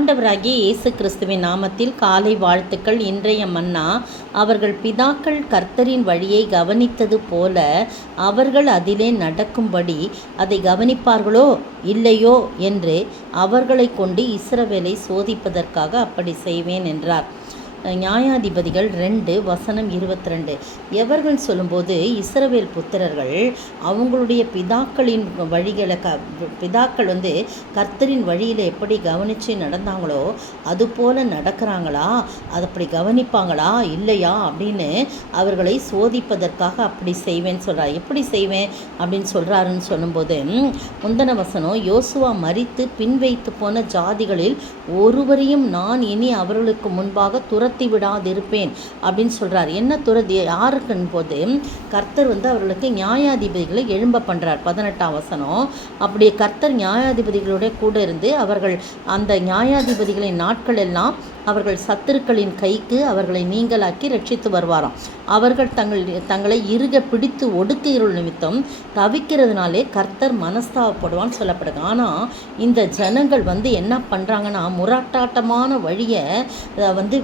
ஆண்டவராகிய இயேசு கிறிஸ்துவின் நாமத்தில் காலை வாழ்த்துக்கள். இன்றைய மன்னா, அவர்கள் பிதாக்கள் கர்த்தரின் வழியை கவனித்தது போல அவர்கள் அதிலே நடக்கும்படி அதை கவனிப்பார்களோ இல்லையோ என்று அவர்களை கொண்டு இஸ்ரவேலை சோதிப்பதற்காக அப்படி செய்வேன் என்றார். நியாயாதிபதிகள் 2:22. எவர்கள் சொல்லும்போது இஸ்ரவேல் புத்திரர்கள் அவங்களுடைய பிதாக்களின் வழிகளை பிதாக்கள் கர்த்தரின் வழியில் எப்படி கவனித்து நடந்தாங்களோ அதுபோல் நடக்கிறாங்களா, அது அப்படி கவனிப்பாங்களா இல்லையா அப்படின்னு அவர்களை சோதிப்பதற்காக அப்படி செய்வேன்னு சொல்கிறார். எப்படி செய்வேன் அப்படின்னு சொல்கிறாருன்னு சொல்லும்போது, முந்தன வசனம், யோசுவா மரித்து பின் வைத்து போன ஜாதிகளில் ஒருவரையும் நான் இனி அவர்களுக்கு முன்பாக துரத்தி விடாதிருப்பேன் அப்படின்னு சொல்கிறார். என்ன துரதி யாருக்குன்னு போது கர்த்தர் அவர்களுக்கு நியாயாதிபதிகளை எழும்ப பண்ணுறார். 18ஆம் வசனம், அப்படி கர்த்தர் நியாயாதிபதிகளோட கூட இருந்து அவர்கள் அந்த நியாயாதிபதிகளின் நாட்கள் எல்லாம் அவர்கள் சத்துருக்களின் கைக்கு அவர்களை நீங்களாக்கி ரட்சித்து வருவாராம். அவர்கள் தங்களை இறுக பிடித்து ஒடுக்குகிற நிமித்தம் தவிக்கிறதுனாலே கர்த்தர் மனஸ்தாபப்படுவான்னு சொல்லப்படுது. ஆனால் இந்த ஜனங்கள் என்ன பண்ணுறாங்கன்னா, முரட்டாட்டமான வழியை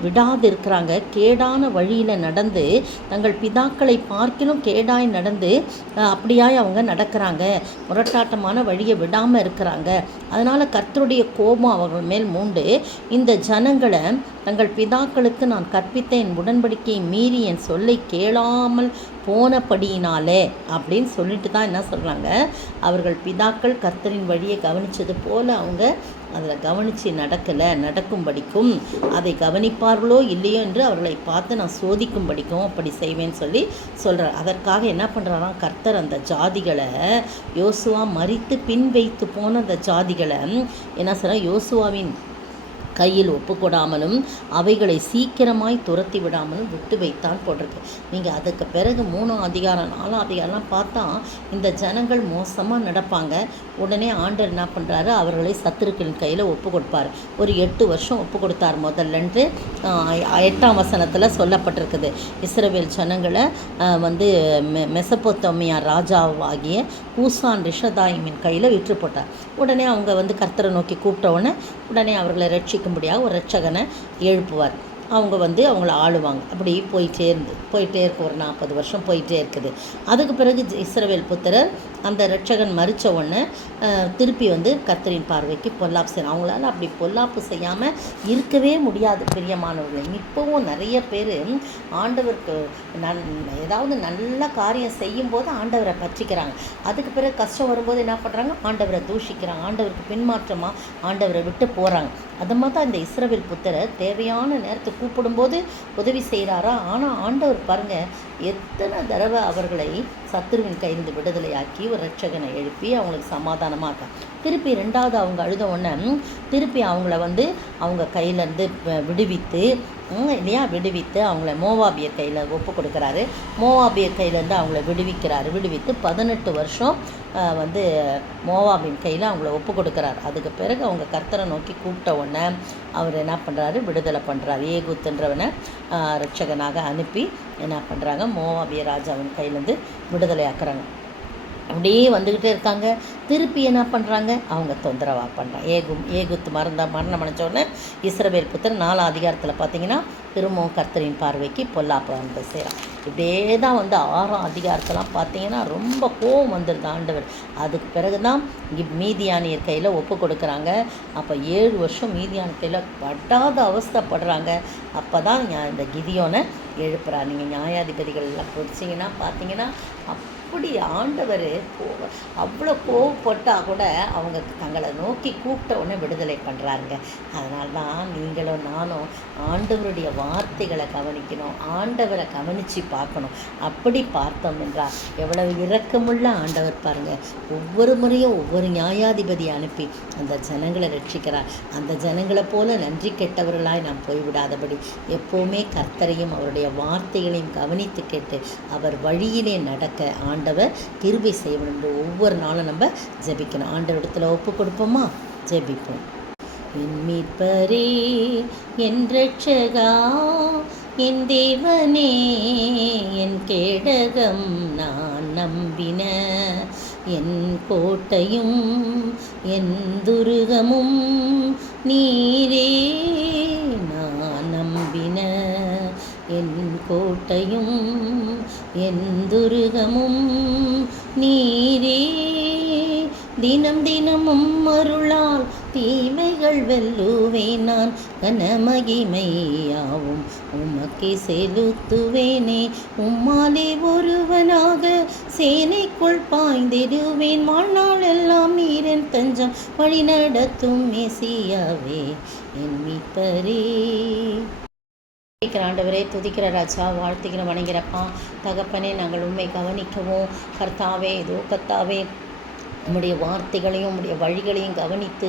விடாது இருக்கிறாங்க. கேடான வழியில் நடந்து தங்கள் பிதாக்களை பார்க்கிலும் கேடாய் நடந்து அப்படியாய் அவங்க நடக்கிறாங்க. முரட்டாட்டமான வழியை விடாமல் இருக்கிறாங்க. அதனால் கர்த்தருடைய கோபம் அவர்கள் மேல் மூண்டு இந்த ஜனங்களை தங்கள் பிதாக்களுக்கு நான் கற்பித்த என் உடன்படிக்கையை மீறி என் சொல்லை கேளாமல் போனபடியினாலே அப்படின்னு சொல்லிட்டு தான் என்ன சொல்கிறாங்க, அவர்கள் பிதாக்கள் கர்த்தரின் வழியை கவனித்தது போல் அவங்க அதில் கவனித்து நடக்கும்படிக்கும் அதை கவனிப்பார்களோ இல்லையோ என்று அவர்களை பார்த்து நான் சோதிக்கும்படிக்கும் அப்படி செய்வேன்னு சொல்கிறார். அதற்காக என்ன பண்ணுறாராம், கர்த்தர் அந்த ஜாதிகளை யோசுவா மரித்து பின் வைத்து போன அந்த ஜாதிகளை என்ன சொல்கிறார், யோசுவாவின் கையில் ஒப்புக்கொடாமலும் அவைகளை சீக்கிரமாய் துரத்தி விடாமலும் விட்டு வைத்தான் போட்டிருக்கு. நீங்கள் அதுக்கு பிறகு 3ஆம் அதிகாரம் 4ஆம் அதிகாரம்லாம் பார்த்தா இந்த ஜனங்கள் மோசமாக நடப்பாங்க. உடனே ஆண்டவர் என்ன பண்ணுறாரு, அவர்களை சத்துருக்களின் கையில் ஒப்பு கொடுப்பார். ஒரு 8 வருஷம் ஒப்பு கொடுத்தார். முதல்லன்று 8ஆம் வசனத்தில் சொல்லப்பட்டிருக்குது. இஸ்ரவேல் ஜனங்களை மெசபொத்தோமியா ராஜாவாகிய கூசான் ரிஷதாயிமின் கையில் விற்று போட்டார். உடனே அவங்க கர்த்தரை நோக்கி கூப்பிட்ட உடனே அவர்களை ரட்சிக்கும்படியாக ஒரு ரட்சகனை எழுப்புவார். அவங்க அவங்கள ஆளுவாங்க. அப்படி போயிட்டே இருக்கு. ஒரு 40 வருஷம் போயிட்டே இருக்குது. அதுக்கு பிறகு இஸ்ரவேல் புத்திரர் அந்த ரட்சகன் மறித்த உடனே திருப்பி கர்த்தரின் பார்வைக்கு பொல்லாப்பு செய்யணும். அவங்களால அப்படி பொல்லாப்பு செய்யாமல் இருக்கவே முடியாது. பிரியமானவர்கள், இப்போவும் நிறைய பேர் ஆண்டவருக்கு ஏதாவது நல்ல காரியம் செய்யும்போது ஆண்டவரை பற்றிக்கிறாங்க. அதுக்கு பிறகு கஷ்டம் வரும்போது என்ன பண்ணுறாங்க, ஆண்டவரை தூஷிக்கிறாங்க. ஆண்டவருக்கு பின்மாற்றமாக ஆண்டவரை விட்டு போகிறாங்க. அது மாதிரி தான் இந்த இஸ்ரவேல் புத்திரர் தேவையான நேரத்தை கூப்பிடும்போது உதவி செய்கிறாரா. ஆனால் ஆண்டவர் பாருங்கள், எத்தனை தடவை அவர்களை சத்துருவின் கையிலிருந்து விடுதலையாக்கி ஒரு ரட்சகனை எழுப்பி அவங்களுக்கு சமாதானமாக திருப்பி 2வது அவங்க அழுத உடனே திருப்பி அவங்கள அவங்க கையிலேருந்து விடுவித்து அவங்கள மோவாபியர் கையில் ஒப்பு கொடுக்குறாரு. மோவாபியர் கையிலேருந்து அவங்கள விடுவித்து 18 வருஷம் மோவாபின் கையில் அவங்கள ஒப்பு கொடுக்குறாரு. அதுக்கு பிறகு அவங்க கர்த்தரை நோக்கி கூப்பிட்ட உடனே அவர் என்ன பண்ணுறாரு, விடுதலை பண்ணுறாரு. ஏகூத்துன்றவனை ரட்சகனாக அனுப்பி என்ன பண்ணுறாங்க, மோவாபிய ராஜாவின் கையிலேருந்து விடுதலை ஆக்குறாங்க. அப்படியே வந்துக்கிட்டே இருக்காங்க. திருப்பி என்ன பண்ணுறாங்க, அவங்க தொந்தரவாக பண்ணுறாங்க. ஏகுத்து மரணம் அடைஞ்சோடனே இஸ்ரவேல் புத்திரர் 4ஆம் அதிகாரத்தில் பார்த்தீங்கன்னா திரும்பவும் கர்த்தரின் பார்வைக்கு பொல்லாப்பு செய்கிறான். இப்படியே தான் 6ஆம் அதிகாரத்தெல்லாம் பார்த்தீங்கன்னா ரொம்ப கோவம் வந்துடுது ஆண்டவர். அதுக்கு பிறகு தான் மீதியானியர் கையில் ஒப்பு கொடுக்குறாங்க. அப்போ 7 வருஷம் மீதியான கையில் படாத அவஸ்தைப்படுறாங்க. அப்போ தான் இந்த கிதியோனை எழுப்புறார். நீங்கள் நியாயாதிபதிகள் எல்லாம் பிடிச்சிங்கன்னா பார்த்தீங்கன்னா அப்படி ஆண்டவர் அவ்வளோ கோவப்பட்டால் கூட அவங்க தங்களை நோக்கி கூப்பிட்ட உடனே விடுதலை பண்ணுறாருங்க. அதனால தான் நீங்களும் நானும் ஆண்டவருடைய வார்த்தைகளை கவனிக்கணும், ஆண்டவரை கவனித்து பார்க்கணும். அப்படி பார்த்தோம் என்றால் எவ்வளவு இரக்கமுள்ள ஆண்டவர் பாருங்கள். ஒவ்வொரு முறையும் ஒவ்வொரு நியாயாதிபதி அனுப்பி அந்த ஜனங்களை ரட்சிக்கிறார். அந்த ஜனங்களை போல நன்றி கெட்டவர்களாய் நாம் போய்விடாதபடி எப்போவுமே கர்த்தரையும் அவருடைய வார்த்தைகளையும் கவனித்து கேட்டு அவர் வழியிலே நடக்க ஆண்டவர் கிருபை செய்யணும் என்று ஒவ்வொரு நாளும் நம்ம ஜெபிக்கணும். ஆண்டவரிடத்துல ஒப்பு கொடுப்போமா, ஜெபிப்போம். என் மீட்பரே, என் ரட்சகா, என் தேவனே, என் கேடகம், நான் நம்பின என் கோட்டையும் என் துருகமும் நீரே நான் நம்பின என் கோட்டையும் என் துருகமும் நீரே. தினம் தினமும் அருளால் தீமைகள் வெல்லுவேன் நான், கனமகிமையாவும் உமக்கே செலுத்துவேனே. உம்மாலே ஒருவனாக சேனைக்குள் பாய்ந்திடுவேன், வாழ்நாள் எல்லாம் நீரின் தஞ்சம் வழி நடத்தும் மெசியாவே என் மீட்பரே. ஆண்டவரே, துதிக்கிற ராஜா, வாழ்த்துக்கிற வணங்கிறப்பா தகப்பனே, நாங்கள் உண்மை கவனிக்கவும் கர்த்தாவே, இதோ கர்த்தாவே உம்முடைய வார்த்தைகளையும் உம்முடைய வழிகளையும் கவனித்து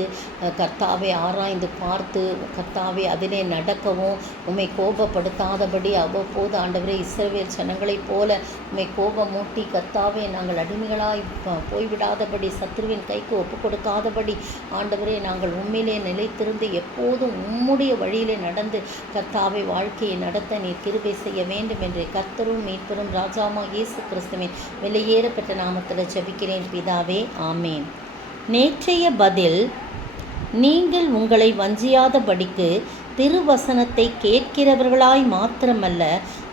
கர்த்தாவை ஆராய்ந்து பார்த்து கர்த்தாவை அதிலே நடக்கவும் உம்மை கோபப்படுத்தாதபடி அவ்வப்போது ஆண்டவரே இஸ்ரவேல் ஜனங்களைப் போல உம்மை கோபமூட்டி கர்த்தாவே நாங்கள் அடிமைகளாய் போய்விடாதபடி சத்ருவின் கைக்கு ஒப்பு கொடுக்காதபடி ஆண்டவரே நாங்கள் உண்மையிலே நிலைத்திருந்து எப்போதும் உம்முடைய வழியிலே நடந்து கர்த்தாவை வாழ்க்கையை நடத்த நீர் கிருபை செய்ய வேண்டும் என்று கர்த்தரும் மீட்பரும் ராஜாமா இயேசு கிறிஸ்துவின் விலையேறப்பட்ட நாமத்தில் ஜெபிக்கிறேன் பிதாவே, ஆமேன். நேற்றைய பதில்: நீங்கள் உங்களை வஞ்சியாதபடிக்கு திருவசனத்தை கேட்கிறவர்களாய் மாத்திரமல்ல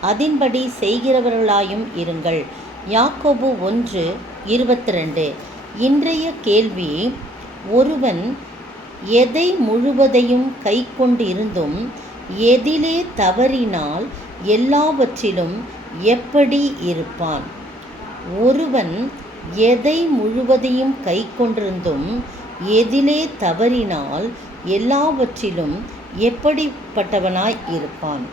அதின்படி செய்கிறவர்களாயும் இருங்கள். யாக்கோபு 1:22. இன்றைய கேள்வி: ஒருவன் எதை முழுவதையும் கை கொண்டிருந்தும் எதிலே தவறினால் எல்லாவற்றிலும் எப்படி இருப்பான்? ஒருவன் எதை முழுவதையும் கை கொண்டிருந்தும் எதிலே தவறினால் எல்லாவற்றிலும் எப்படிப்பட்டவனாய் இருப்பான்?